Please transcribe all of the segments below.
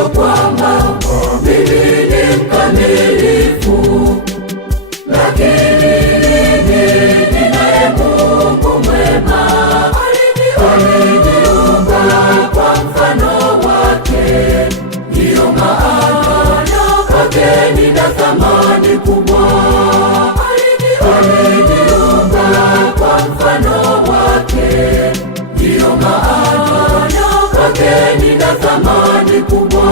sio kwamba mimi ni mkamilifu, lakini mimi ninaye Mungu mwema. Aliniumba kwa mfano wake, ndiyo maana kwake nina thamani kubwa. Aliniumba kwa mfano wake, ndiyo maana kwake nina thamani kubwa.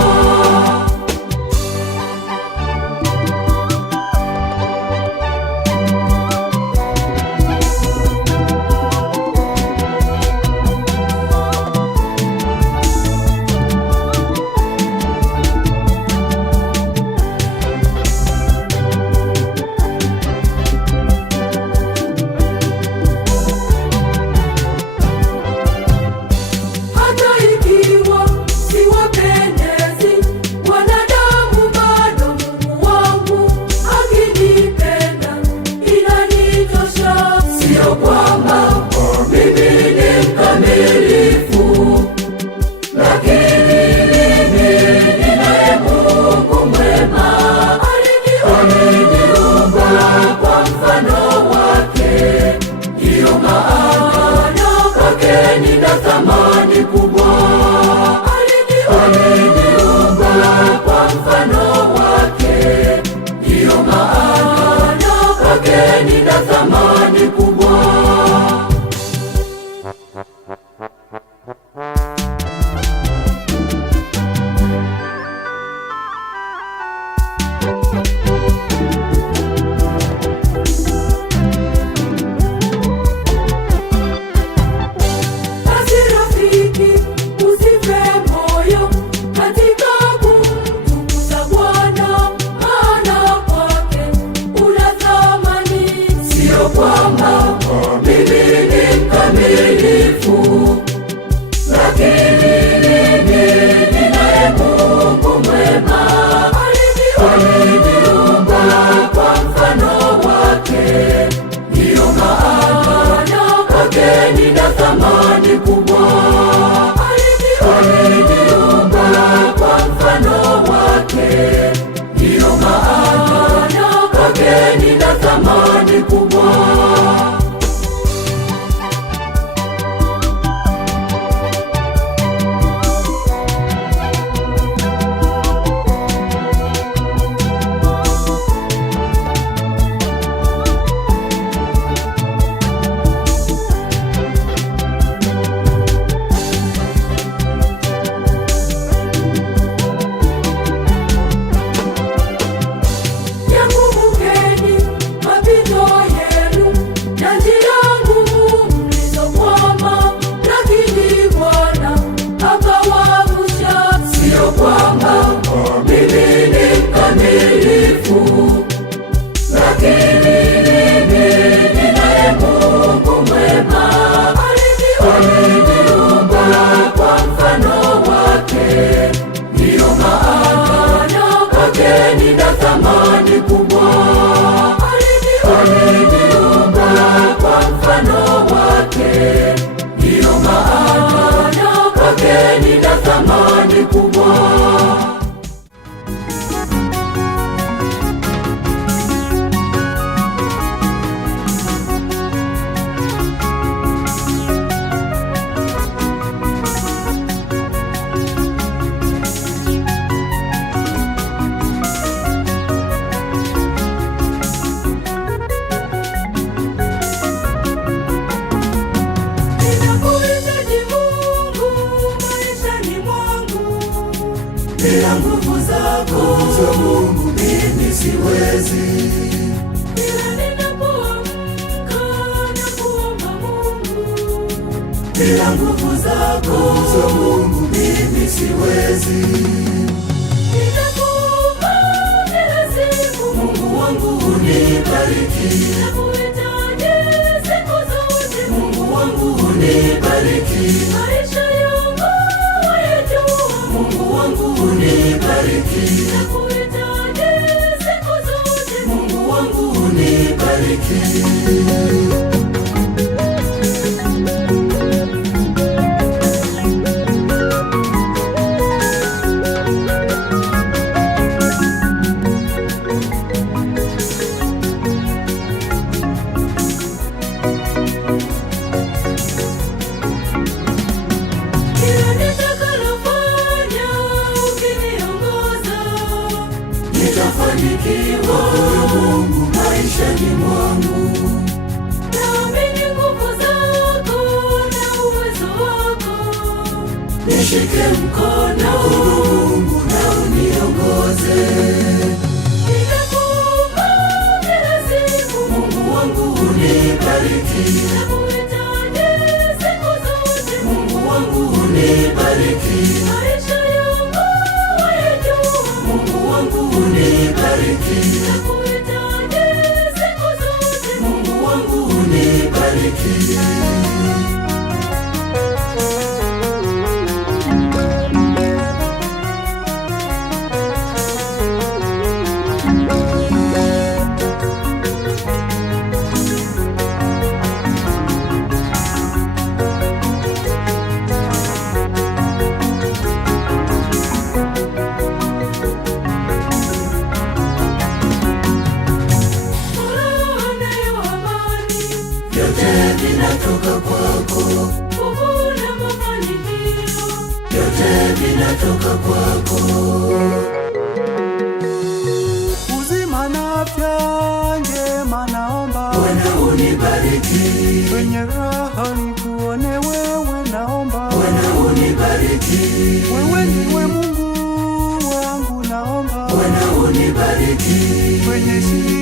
Bila nguvu zako za Mungu mimi siwezi. Bila ninapoamka na kuomba Mungu, bila nguvu zako za Mungu mimi siwezi. ninakuomba kila siku, Mungu wangu unibariki, nakuhitaji siku zote, Mungu wangu unibariki, maisha yangu wayajua, Mungu wangu unibariki, nakuhitaji siku zote, Mungu wangu unibariki. kufanikiwa Mungu maishani mwangu. Naamini nguvu zako na uwezo wako. Nishike mkono Mungu na uniongoze. Ninakuomba kila siku, Mungu wangu unibariki. nakuhitaji siku zote. Mungu wangu unibariki. Maisha yangu wayajua. Mungu wangu unibariki. Nakuhitaji siku zote. Mungu wangu unibariki. Furaha nayo amani, Vyote vinatoka kwako, nguvu na mafanikio. vyote vinatoka kwako. Uzima na afya njema naomba, Bwana unibariki. kwenye raha nikuone wewe naomba, Bwana unibariki. wewe ndiwe Mungu wangu naomba, Bwana unibariki. kwenye shida